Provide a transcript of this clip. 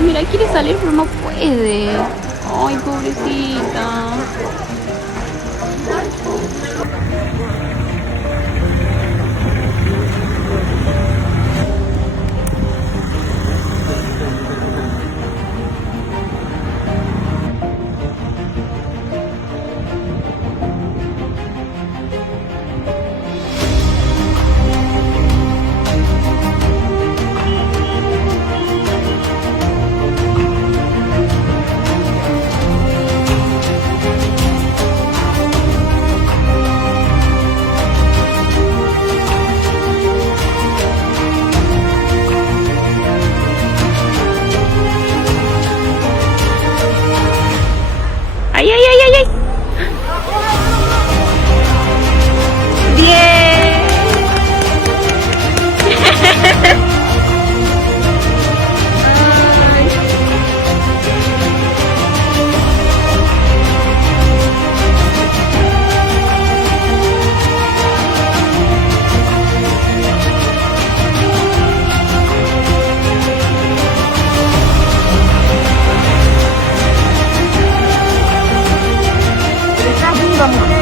mira, mira, quiere salir pero no puede. Ay, pobrecita. ¡Ay, ay, ay, ay, ay! ¡Bien! Está viva, mujer.